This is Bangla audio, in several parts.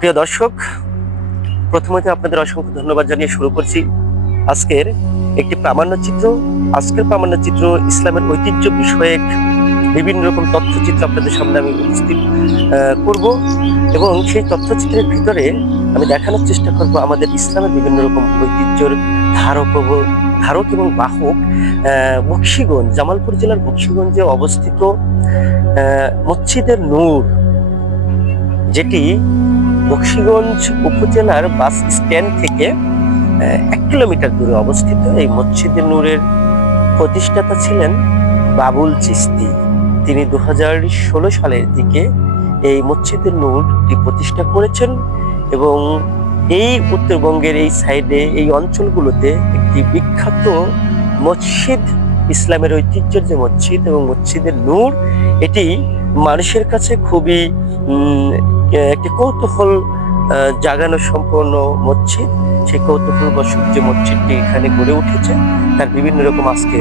প্রিয় দর্শক, প্রথমত আপনাদের অসংখ্য ধন্যবাদ জানিয়ে শুরু করছি আজকের একটি প্রামাণ্যচিত্র। আজকের প্রামাণ্যচিত্র ইসলামের ঐতিহ্য বিষয়ক বিভিন্ন রকম তথ্যচিত্র আপনাদের সামনে আমি উপস্থিত করব এবং সেই তথ্যচিত্রের ভিতরে আমি দেখানোর চেষ্টা করব আমাদের ইসলামের বিভিন্ন রকম ঐতিহ্যের ধারক এবং বাহক বকশীগঞ্জ, জামালপুর জেলার বকশীগঞ্জে অবস্থিত মসজিদে নূর, যেটি বকশীগঞ্জ উপজেলার বাস স্ট্যান্ড থেকে 1 কিলোমিটার দূরে অবস্থিত। এই মসজিদে নূরের প্রতিষ্ঠাতা ছিলেন বাবুল চিশতি। তিনি 2016 সালের দিকে এই মসজিদে নূরটি প্রতিষ্ঠা করেছেন এবং এই উত্তরবঙ্গের এই সাইডে, এই অঞ্চলগুলোতে একটি বিখ্যাত মসজিদ, ইসলামের ঐতিহ্যের যে মসজিদ এবং মসজিদের নূর, এটি মানুষের কাছে খুবই একটি কৌতূহল জাগানো সম্পন্ন মসজিদ। সেই কৌতূহল বশত যে মসজিদটি এখানে গড়ে উঠেছে তার বিভিন্ন রকম আজকে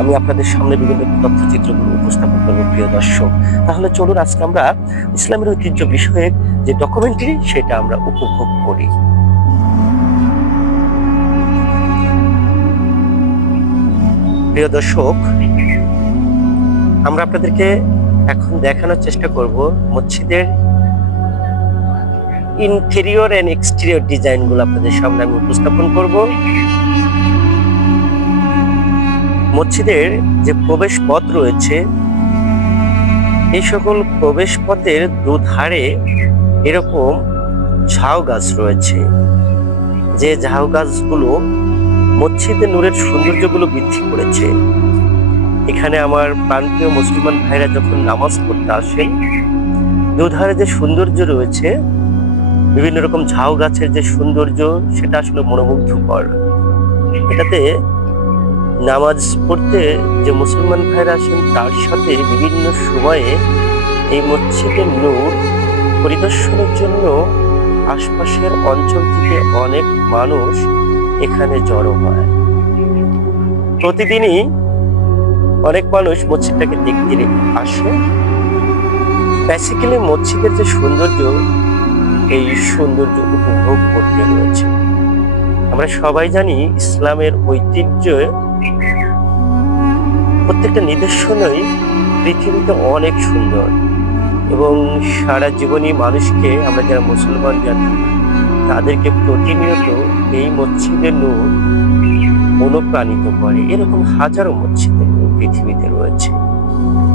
আমি আপনাদের সামনে বিভিন্ন তথ্যচিত্রগুলো উপস্থাপন করবো প্রিয় দর্শক। তাহলে চলুন আজকে আমরা ইসলামের ঐতিহ্য বিষয়ক যে ডকুমেন্টারি সেটা আমরা উপভোগ করি। প্রিয় দর্শক, আমরা আপনাদেরকে এখন দেখানোর চেষ্টা করব মসজিদের ইন্টেরিয়র এন্ড এক্সটেরিয়র ডিজাইন গুলো আপনাদের সামনে আমি উপস্থাপন করব। মসজিদের যে প্রবেশ পথ রয়েছে, এই সকল প্রবেশ পথের দুধারে এরকম ঝাউ গাছ রয়েছে, যে ঝাউ গাছগুলো মসজিদে নূরের সৌন্দর্যগুলো বৃদ্ধি করেছে। এখানে আমার প্রান্তীয় মুসলমান ভাইরা যখন নামাজ পড়তে আসেন, দুধারে যে সৌন্দর্য রয়েছে, বিভিন্ন রকম ঝাউ গাছের যে সৌন্দর্য, সেটা আসলে মনোমুগ্ধকর। এটাতে নামাজ পড়তে যে মুসলমান ভাইরা আসেন, তার সাথে বিভিন্ন সময়ে এই মসজিদের নূর পরিদর্শনের জন্য আশপাশের অঞ্চল থেকে অনেক মানুষ এখানে জড়ো হয়। প্রতিদিনই অনেক মানুষ মসজিদটাকে দেখতে আসে। বেসিক্যালি মসজিদের যে সৌন্দর্য, এই সৌন্দর্য উপভোগ করতে রয়েছে। আমরা সবাই জানি ইসলামের ঐতিহ্য প্রত্যেকটা নিদর্শনই পৃথিবীতে অনেক সুন্দর এবং সারা জীবনই মানুষকে, আমরা যারা মুসলমান জাতি, তাদেরকে প্রতিনিয়ত এই মসজিদের নূর অনুপ্রাণিত করে। এরকম হাজারো মসজিদের নূর পৃথিবীতে রয়েছে,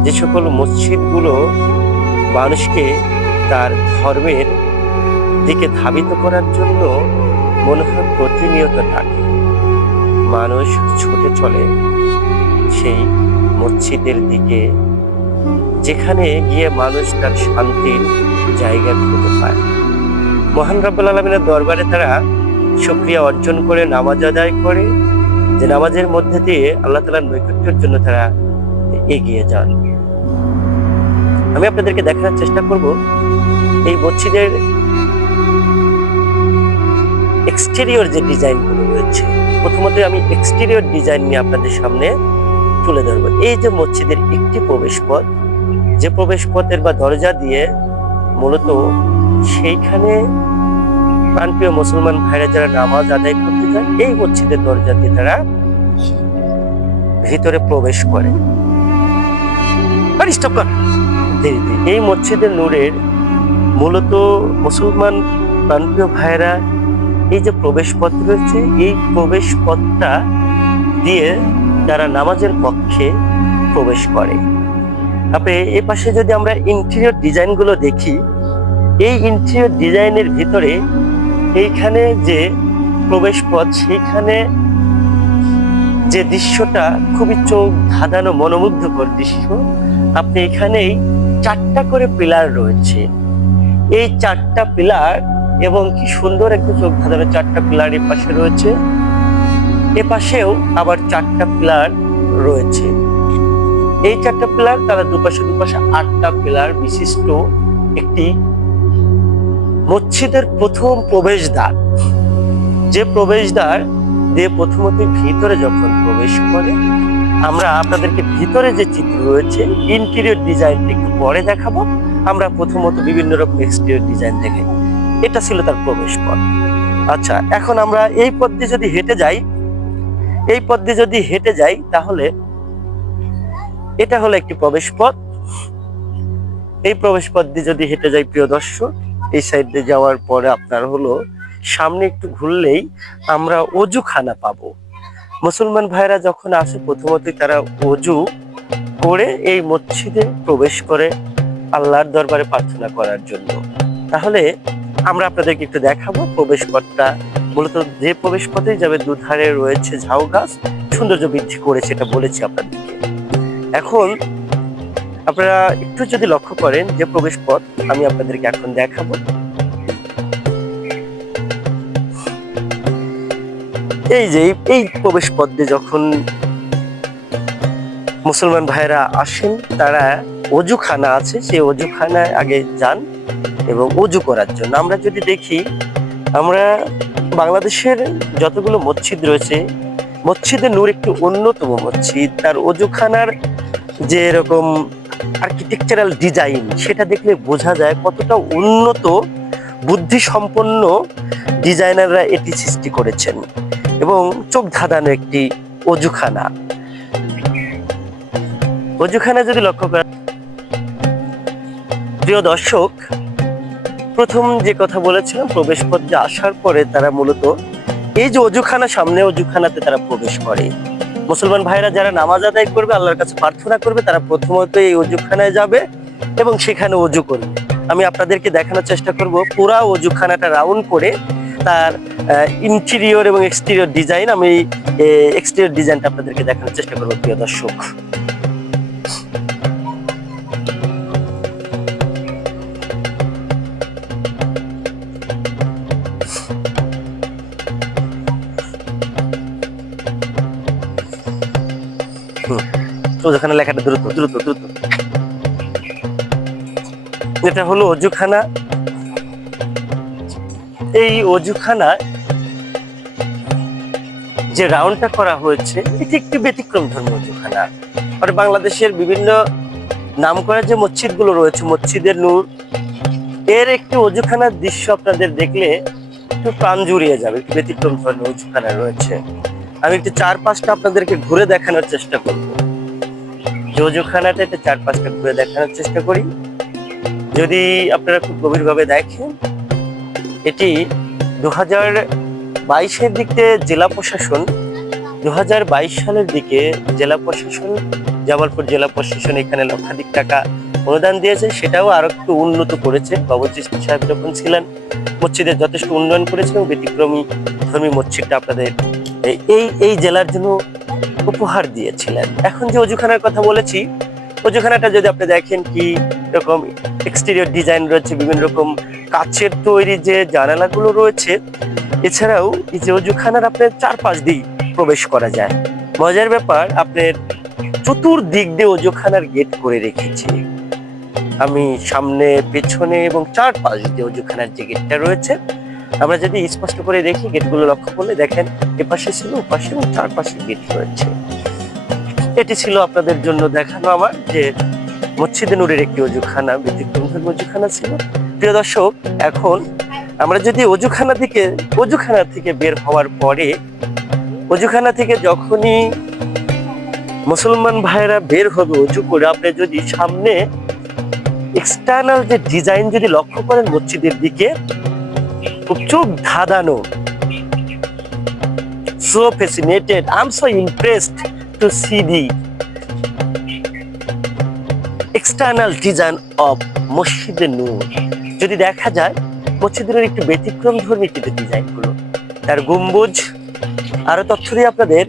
যে সকল মসজিদগুলো মানুষকে তার ধর্মের দিকে ধাবিত করার জন্য মনে হয় প্রতিনিয়ত ডাকে। মানুষ ছুটে চলে সেই মসজিদের দিকে, যেখানে গিয়ে মানুষ তার শান্তির জায়গা খুঁজে পায়। মহান রব্বুল আলামিনের দরবারে তারা শুকরিয়া অর্জন করে নামাজ আদায় করে, যে নামাজের মধ্যে দিয়ে আল্লাহ তাআলার নৈকট্যের জন্য তারা এগিয়ে যান। আমি আপনাদেরকে দেখানোর চেষ্টা করব এই মসজিদের এক্সটেরিয়র যে ডিজাইনগুলো রয়েছে। প্রথমত আমি এক্সটেরিয়র ডিজাইন নিয়ে আপনাদের সামনে তুলে ধরবো। এই যে মসজিদের একটি প্রবেশ পথ, যে প্রবেশ পথের বা দরজা দিয়ে মূলত সেইখানে প্রাণপ্রিয় মুসলমান ভাইরা যারা নামাজ আদায় করতে যান, এই মসজিদের দরজা দিয়ে তারা ভিতরে প্রবেশ করে। এই মসজিদের নূরের মূলত মুসলমান প্রাণপ্রিয় ভাইরা এই যে প্রবেশ পথ রয়েছে, এই প্রবেশ পথটা দিয়ে তারা নামাজের পক্ষে প্রবেশ করে। আপনি এ পাশে যদি আমরা ইন্টেরিয়র ডিজাইনগুলো দেখি, এই ইন্টেরিয়র ডিজাইনের ভিতরে এইখানে যে প্রবেশ পথ, সেইখানে যে দৃশ্যটা খুবই চোখ ধাঁধানো মনোমুগ্ধকর দৃশ্য। আপনি এখানেই 4টা করে পিলার রয়েছে। এই 4টা পিলার এবং কি সুন্দর একটা চোখ ধাঁধানো 4টা পিলার এ পাশে রয়েছে, এ পাশেও আবার 4টা পিলার রয়েছে। এই 4টা পিলার, তারা দুপাশে 8টা পিলার বিশিষ্ট একটি মসজিদের প্রথম প্রবেশদ্বার। যে প্রবেশদ্বার দিয়ে প্রথমত ভিতরে যখন প্রবেশ করে, আমরা আপনাদেরকে ভিতরে যে চিত্র রয়েছে ইন্টেরিয়র ডিজাইনটা একটু পরে দেখাবো। আমরা প্রথমত বিভিন্ন রকম এক্সটেরিয়র ডিজাইন দেখাই। এটা ছিল তার প্রবেশ পথ। আচ্ছা, এখন আমরা এই পথ দিয়ে যদি হেঁটে যাই, তাহলে এটা হলো একটি প্রবেশ পথ। এই প্রবেশ পথ দিয়ে যদি হেঁটে যাই প্রিয় দর্শক, এই সাইড দিয়ে যাওয়ার পরে আপনার হলো সামনে একটু ঘুরলেই আমরা অজুখানা পাবো। মুসলমান ভাইরা যখন আসে প্রথমতই তারা অজু করে এই মসজিদে প্রবেশ করে আল্লাহর দরবারে প্রার্থনা করার জন্য। তাহলে আমরা আপনাদেরকে একটু দেখাবো প্রবেশ পথটা। মূলত যে প্রবেশ পথেই যাবে দুধারে রয়েছে ঝাউ গাছ, সৌন্দর্য বৃদ্ধি করেছে, এটা বলেছি আপনাদেরকে। এখন আপনারা একটু যদি লক্ষ্য করেন যে প্রবেশ পথ আমি আপনাদেরকে এখন দেখাবো, এই যে এই প্রবেশ পথ দিয়ে যখন মুসলমান ভাইরা আসেন, তারা অজুখানা আছে, সেই অজুখানায় আগে যান এবং অজু করার জন্য। আমরা যদি দেখি, আমরা বাংলাদেশের যতগুলো মসজিদ রয়েছে, মসজিদে নূর একটি অন্যতম মসজিদ। তার অজুখানার যে এরকম আর্কিটেকচারাল ডিজাইন, সেটা দেখলে বোঝা যায় কতটা উন্নত বুদ্ধি সম্পন্ন ডিজাইনাররা এটি সৃষ্টি করেছেন। এবং চোখ ধাঁধানো একটি অজুখানা যদি লক্ষ্য করেন প্রিয় দর্শক, প্রথম যে কথা বলেছিলাম প্রবেশ পথ দিয়ে আসার পরে তারা মূলত এই যে অজুখানা, সামনে অজুখানাতে তারা প্রবেশ করে। মুসলমান ভাইরা যারা নামাজ আদায় করবে, আল্লাহর কাছে প্রার্থনা করবে, তারা প্রথমত এই অজুখানায় যাবে এবং সেখানে অজু করবে। আমি আপনাদেরকে দেখানোর চেষ্টা করব পুরা অজুখানাটা রাউন্ড করে তার ইন্টেরিয়র এবং এক্সটেরিয়র ডিজাইন। আমি এক্সটেরিয়র ডিজাইনটা আপনাদেরকে দেখানোর চেষ্টা করবো প্রিয় দর্শক। অজুখানা লেখাটা দ্রুত দ্রুত দ্রুত। এটা হলো অজুখানা। এই অজুখানা যে রাউন্ডটা করা হয়েছে, এটি একটি ব্যতিক্রম ধর্মী অজুখানা। আর বাংলাদেশের বিভিন্ন নামকরা যে মসজিদগুলো রয়েছে, মসজিদের নূর, এর একটি অজুখানার দৃশ্য আপনাদের দেখলে একটু প্রাণ জুড়িয়ে যাবে। একটি ব্যতিক্রম ধর্মী অজুখানা রয়েছে। আমি একটু চারপাশটা আপনাদেরকে ঘুরে দেখানোর চেষ্টা করব। যে অজুখানাটা, এটা চারপাশটা ঘুরে দেখানোর চেষ্টা করি। যদি আপনারা খুব গভীরভাবে দেখেন, এটি 2022-এর দিকে জেলা প্রশাসন, 2022 সালের দিকে জেলা প্রশাসন, জামালপুর জেলা প্রশাসন এখানে লক্ষাধিক টাকা অনুদান দিয়েছে। সেটাও আরো একটু উন্নত করেছে। বাবুল চিশতি সাহেব যখন ছিলেন, মসজিদের যথেষ্ট উন্নয়ন করেছে এবং ব্যতিক্রমী ধর্মী মসজিদটা আপনাদের এই জেলার জন্য উপহার দিয়েছিলেন। এখন যে অজুখানার কথা বলেছি, অজুখানাটা যদি আপনি দেখেন কি রকম এক্সটেরিয়র ডিজাইন রয়েছে, বিভিন্ন রকম কাচের তৈরি যে জানালাগুলো রয়েছে। এছাড়াও এই যে অজুখানার আপনার চারপাশ দিয়ে প্রবেশ করা যায়। মজার ব্যাপার, আপনার চতুর্দিক দিয়ে অজুখানার গেট করে রেখেছি। আমি সামনে, পেছনে এবং চারপাশ দিয়ে অজুখানার যে গেটটা রয়েছে, আমরা যদি স্পষ্ট করে দেখি, গেটগুলো লক্ষ্য করলে দেখেন এপাশে ছিল, ওপাশে এবং চারপাশে গেট রয়েছে। এটি ছিল আপনাদের জন্য দেখানো আমার যে মসজিদে নূরের একটি অজুখানা, ব্যতিক্রম ধর্মী অজুখানা ছিল। প্রিয় দর্শক, এখন আমরা যদি অজুখানা থেকে বের হওয়ার পরে, অজুখানা থেকে যখনই মুসলমান ভাইরা বের হবে অজু করে, আপনি যদি সামনে এক্সটার্নাল যে ডিজাইন যদি লক্ষ্য করেন মসজিদের দিকে, খুব চোখ ধাঁধানো, so fascinated, I'm so impressed to see the external design of মসজিদে নূর। যদি দেখা যায় মসজিদের একটু ব্যতিক্রম ধর্মী কিন্তু ডিজাইন গুলো, তার গম্বুজ। আরো তথ্য দিয়ে আপনাদের,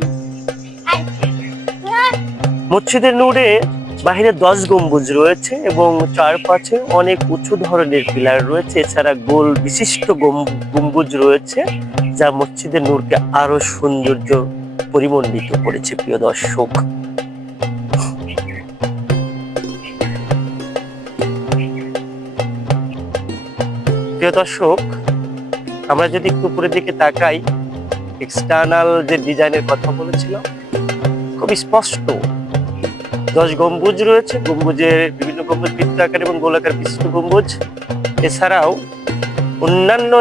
মসজিদের নূরে বাহিরে 10 গম্বুজ রয়েছে এবং চারপাশে অনেক উঁচু ধরনের পিলার রয়েছে। এছাড়া গোল বিশিষ্ট গম্বুজ রয়েছে, যা মসজিদের নূরকে আরো সৌন্দর্য পরিমণ্ডিত করেছে। প্রিয় দর্শক, আমরা যদি একটু উপরের দিকে তাকাই, এক্সটার্নাল যে ডিজাইনের কথা বলেছিলাম, খুব স্পষ্ট 10 গম্বুজ রয়েছে। গম্বুজের বিভিন্ন গম্বুজ বৃত্তাকার এবং গোলাকার বিশিষ্ট গম্বুজ। এছাড়াও অন্যান্য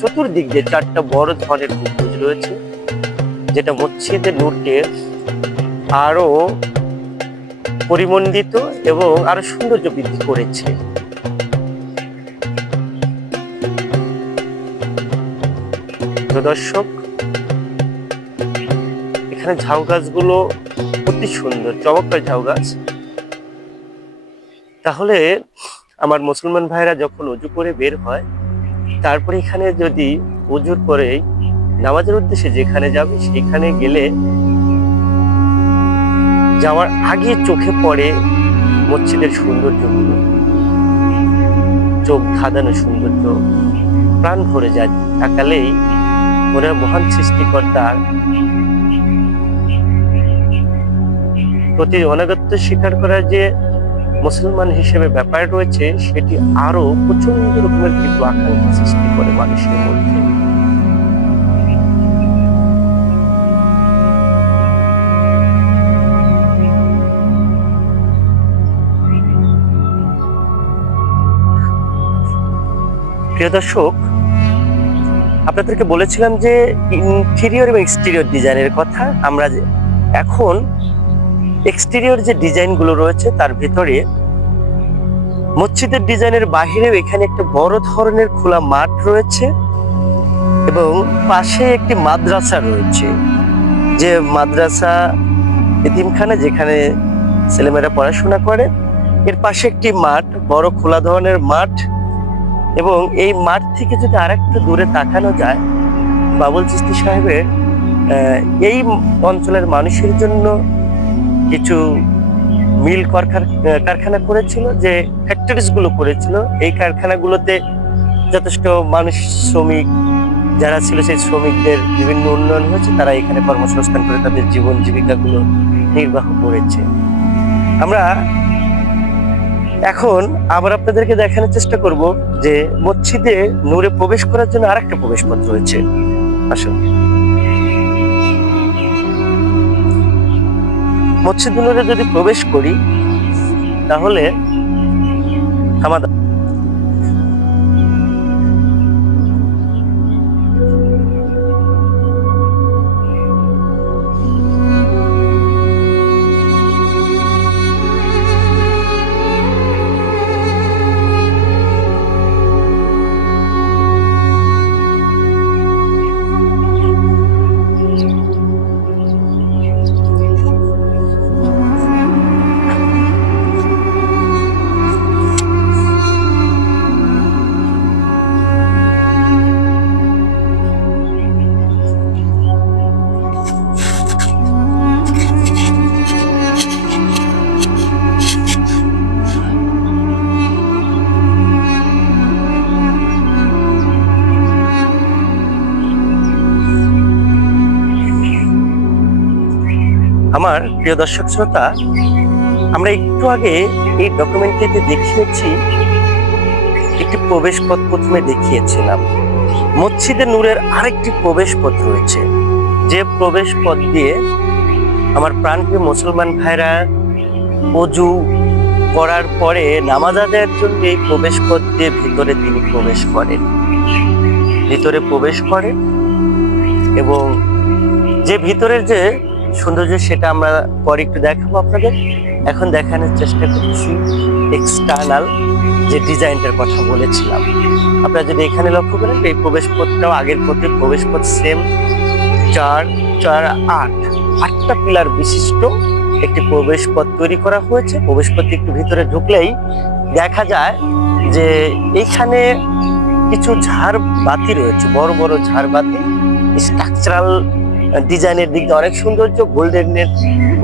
চতুর্দিক দিয়ে 4টা বড় ধরনের গম্বুজ রয়েছে, যেটা মসজিদে নূরকে আরো পরিমণ্ডিত এবং আরো সৌন্দর্য বৃদ্ধি করেছে। দর্শক, এখানে ঝাউ গাছগুলো অতি সুন্দর, চমৎকার ঝাউ গাছ। তাহলে আমার মুসলমান ভাইরা যখন উজু করে বের হয়, তারপরে এখানে যদি উজুর পরে নামাজের উদ্দেশ্যে যেখানে যাবে সেখানে গেলে যাওয়ার আগে চোখে পড়ে মসজিদের সৌন্দর্যগুলো, চোখ ধাঁধানো সৌন্দর্য, প্রাণ ভরে যায়। তাকালেই ওরা মহান সৃষ্টিকর্তার প্রতি অনাগত্য স্বীকার করার যে মুসলমান হিসেবে ব্যাপার রয়েছে, সেটি আরো প্রচন্ড রকমের কিন্তু আকাঙ্ক্ষা সৃষ্টি করে মানুষের মধ্যে। প্রিয় দর্শক, আপনাদেরকে বলেছিলাম যে ইন্টেরিয়র এবং এক্সটেরিয়র ডিজাইনের কথা। আমরা এখন এক্সটেরিয়র যে ডিজাইন গুলো রয়েছে তার ভিতরে মসজিদের ডিজাইনের বাহিরেও এখানে একটা বড় ধরনের খোলা মাঠ রয়েছে এবং পাশে একটি মাদ্রাসা রয়েছে, যে মাদ্রাসা এতিমখানা যেখানে ছেলেমেয়েরা পড়াশোনা করে। এর পাশে একটি মাঠ, বড় খোলা ধরনের মাঠ, এবং এই মাঠ থেকে যদি আরেকটু দূরে তাকানো যায়, বাবুল চিশতি সাহেবের এই অঞ্চলের মানুষের জন্য কিছু মিল কারখানা করেছিল, যে ফ্যাক্টরিজ গুলো করেছিল। এই কারখানাগুলোতে যথেষ্ট মানুষ, শ্রমিক যারা ছিল, সেই শ্রমিকদের বিভিন্ন উন্নয়ন হয়েছে, তারা এখানে কর্মসংস্থান করে তাদের জীবন জীবিকা গুলো নির্বাহ করেছে। আমরা এখন আবার আপনাদেরকে দেখানোর চেষ্টা করব যে মসজিদে নূরে প্রবেশ করার জন্য আরেকটা প্রবেশ পথ রয়েছে। আসুন, মসজিদ নূরে যদি প্রবেশ করি তাহলে আমাদের আমার প্রিয় দর্শক শ্রোতা, আমরা একটু আগে এই ডকুমেন্টারিতে দেখিয়েছি একটি প্রবেশ পথ প্রথমে দেখিয়েছিলাম। মসজিদে নূরের আরেকটি প্রবেশ পথ রয়েছে, যে প্রবেশ পথ দিয়ে আমার প্রাণপ্রিয় মুসলমান ভাইরা ওযু করার পরে নামাজ আদায়ের জন্য এই প্রবেশ পথ দিয়ে ভিতরে তিনি প্রবেশ করেন, ভিতরে প্রবেশ করেন। এবং যে ভিতরের যে সৌন্দর্য সেটা আমরা পরে একটু দেখাবো আপনাদের। এখন দেখানোর চেষ্টা করছি এক্সটার্নাল যে ডিজাইনটার কথা বলেছিলাম। আপনারা যদি এখানে লক্ষ্য করেন, এই প্রবেশ পথটাও আগের পথে প্রবেশ পথ সেম, 8টা পিলার বিশিষ্ট একটি প্রবেশ পথ তৈরি করা হয়েছে। প্রবেশ পথে একটু ভিতরে ঢুকলেই দেখা যায় যে এইখানে কিছু ঝাড়বাতি রয়েছে, বড় বড় ঝাড়বাতি। স্ট্রাকচারাল ডিজাইনের দিক দিয়ে অনেক সৌন্দর্য,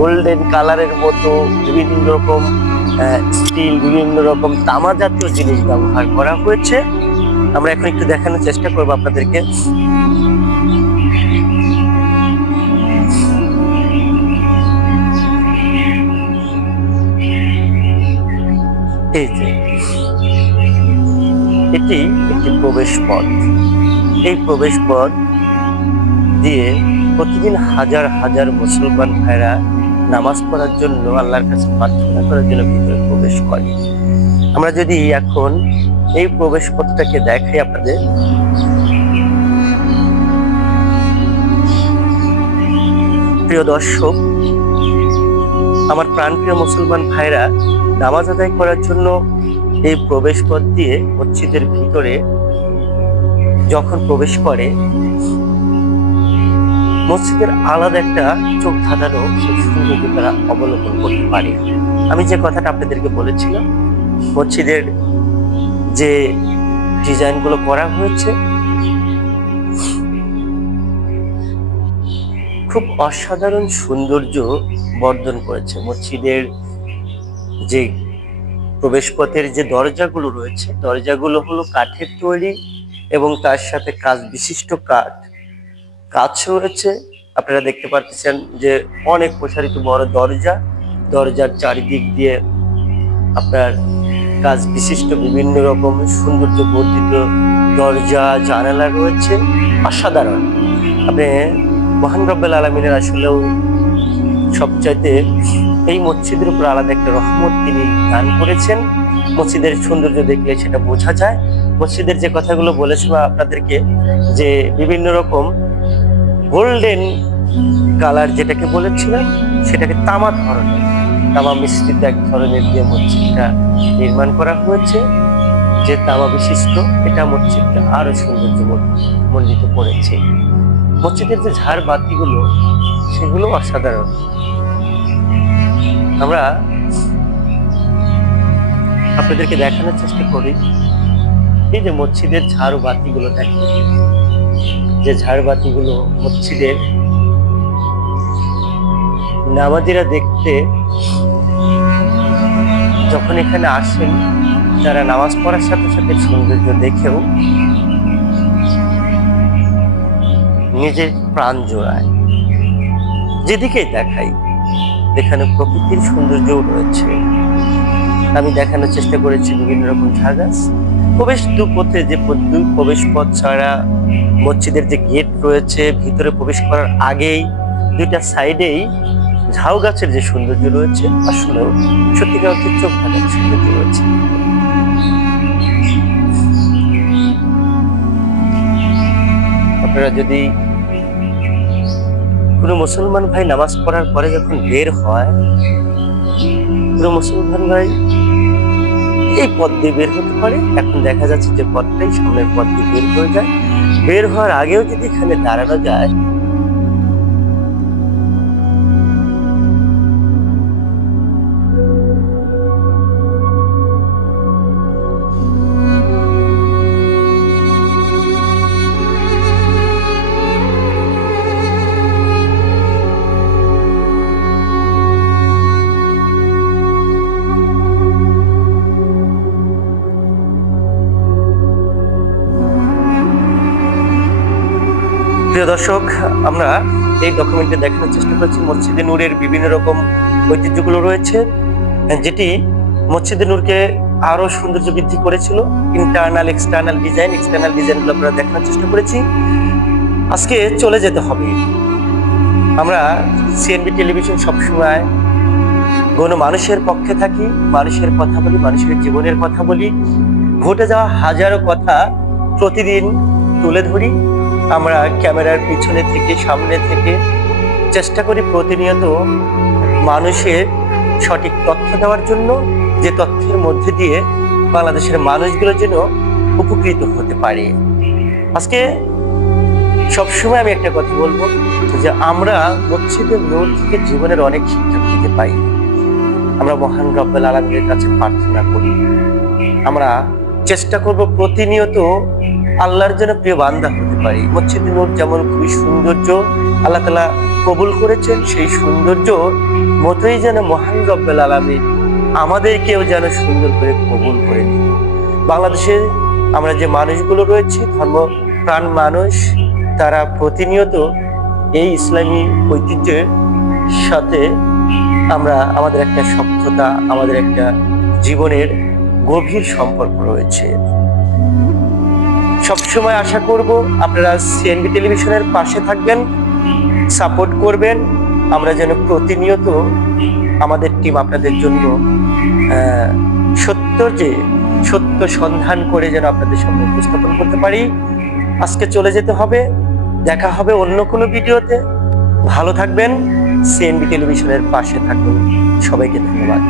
গোল্ডেন কালারের মতো বিভিন্ন রকম স্টিল, বিভিন্ন রকম তামা জাতীয় জিনিস ব্যবহার করা হয়েছে। আমরা এখন একটু দেখানোর চেষ্টা করবো আপনাদেরকে। এই যে এটি একটি প্রবেশ পথ। এই প্রবেশ পথ দিয়ে প্রতিদিন হাজার হাজার মুসলমান ভাইরা নামাজ পড়ার জন্য, আল্লাহর কাছে প্রার্থনা করার জন্য ভিতরে প্রবেশ করে। আমরা যদি এখন এই প্রবেশ পথটাকে দেখাই আপনাদের, প্রিয় দর্শক, আমার প্রাণপ্রিয় মুসলমান ভাইরা, নামাজ আদায় করার জন্য এই প্রবেশ পথ দিয়ে মসজিদের ভিতরে যখন প্রবেশ করে, মসজিদের আলাদা একটা চোখ ধাঁধানো সৌন্দর্য তারা অবলোকন করতে পারে। আমি যে কথাটা আপনাদেরকে বলেছিলাম, মসজিদের যে ডিজাইনগুলো করা হয়েছে খুব অসাধারণ সৌন্দর্য বর্ধন করেছে। মসজিদের যে প্রবেশপথের যে দরজাগুলো রয়েছে, দরজাগুলো হলো কাঠের তৈরি এবং তার সাথে কাঁচ বিশিষ্ট কাঁচ রয়েছে। আপনারা দেখতে পাচ্ছেন যে অনেক প্রসারিত বড় দরজা, দরজার চারিদিক দিয়ে আপনার কাঁচ বিশিষ্ট বিভিন্ন রকম সৌন্দর্য বর্ধিত দরজা জানালা রয়েছে, অসাধারণ। আপনি মহান রব্বুল আলামিনের আসলেও সবচাইতে এই মসজিদের উপর আলাদা একটা রহমত তিনি দান করেছেন। মসজিদের সৌন্দর্য দেখলে সেটা বোঝা যায়। মসজিদের যে কথাগুলো বলেছিলাম আপনাদেরকে, যে বিভিন্ন রকম গোল্ডেন কালার যেটাকে বলেছিলাম, সেটাকে তামা ধরনের, তামা মিশ্রিত এক ধরনের দিয়ে মসজিদটা নির্মাণ করা হয়েছে, যে তামা বিশিষ্ট, এটা মসজিদটা আরো সৌন্দর্য মণ্ডিত করেছে। মসজিদের যে ঝাড় বাতিগুলো, সেগুলো অসাধারণ। আমরা আপনাদেরকে দেখানোর চেষ্টা করি, এই যে মসজিদের ঝাড় বাতিগুলো দেখেন, যে ঝাড় বাতিগুলো মসজিদের নামাজিরা দেখতে যখন এখানে আসেন, যারা নামাজ পড়ার সাথে সাথে সৌন্দর্য দেখেও নিজের প্রাণ জোড়ায়। যেদিকেই দেখাই এখানে প্রকৃতির সৌন্দর্যও রয়েছে। আমি দেখানোর চেষ্টা করেছি বিভিন্ন রকম ঝাউ গাছ। প্রবেশ দুপথে যে দুই প্রবেশ পথ ছাড়া মসজিদের যে গেট রয়েছে, ভিতরে প্রবেশ করার আগেই দুইটা সাইডেই ঝাউ গাছের যে সৌন্দর্য রয়েছে, আসলেও সত্যিকার অর্থে চোখ ধাঁধার সৌন্দর্য রয়েছে। আপনারা যদি কোনো মুসলমান ভাই নামাজ পড়ার পরে যখন বের হয়, কোনো মুসলমান ভাই এই পথ দিয়ে বের হতে পারে। এখন দেখা যাচ্ছে যে পথটাই সামনের পথ দিয়ে বের হয়ে যায়। বের হওয়ার আগেও যদি এখানে দাঁড়ানো যায়, প্রিয় দর্শক, আমরা এই ডকুমেন্টে দেখানোর চেষ্টা করছি মসজিদে নূরের বিভিন্ন রকম ঐতিহ্যগুলো রয়েছে, যেটি মসজিদে নূরকে আরো সৌন্দর্য বৃদ্ধি করেছিল। ইন্টারনাল এক্সটার্নাল ডিজাইনগুলো আমরা দেখানোর চেষ্টা করেছি। আজকে চলে যেতে হবে। আমরা সিএনবি টেলিভিশন সবসময় মানুষের পক্ষে থাকি, মানুষের কথা বলি, মানুষের জীবনের কথা বলি, ঘটে যাওয়া হাজারো কথা প্রতিদিন তুলে ধরি। আমরা ক্যামেরার পিছনে থেকে, সামনে থেকে চেষ্টা করি প্রতিনিয়ত মানুষের সঠিক তথ্য দেওয়ার জন্য, যে তথ্যের মধ্যে দিয়ে বাংলাদেশের মানুষগুলো যেন উপকৃত হতে পারে। আজকে সবসময় আমি একটা কথা বলবো, যে আমরা মসজিদের নূর থেকে জীবনের অনেক শিক্ষা পেতে পাই। আমরা মহান রব্বুল আলামিনের কাছে প্রার্থনা করি, আমরা চেষ্টা করব প্রতিনিয়ত আল্লাহর জন্য প্রিয় বান্দা হতে পারি। মসজিদে নূর যেমন খুবই সৌন্দর্য আল্লাহ তাআলা কবুল করেছেন, সেই সৌন্দর্য মতোই যেন মহান রব্বুল আলামিন আমাদেরকেও যেন সুন্দর করে কবুল করে নিন। বাংলাদেশে আমরা যে মানুষগুলো রয়েছে, ধর্মপ্রাণ মানুষ, তারা প্রতিনিয়ত এই ইসলামী ঐতিহ্যের সাথে আমরা আমাদের একটা সভ্যতা, আমাদের একটা জীবনের গভীর সম্পর্ক রয়েছে। সবসময় আশা করব আপনারা সিএনবি টেলিভিশনের পাশে থাকবেন, সাপোর্ট করবেন। আমরা যেন প্রতিনিয়ত আমাদের টিম আপনাদের জন্য সত্য সন্ধান করে যেন আপনাদের সামনে উপস্থাপন করতে পারি। আজকে চলে যেতে হবে, দেখা হবে অন্য কোনো ভিডিওতে। ভালো থাকবেন, সিএনবি টেলিভিশনের পাশে থাকুন। সবাইকে ধন্যবাদ।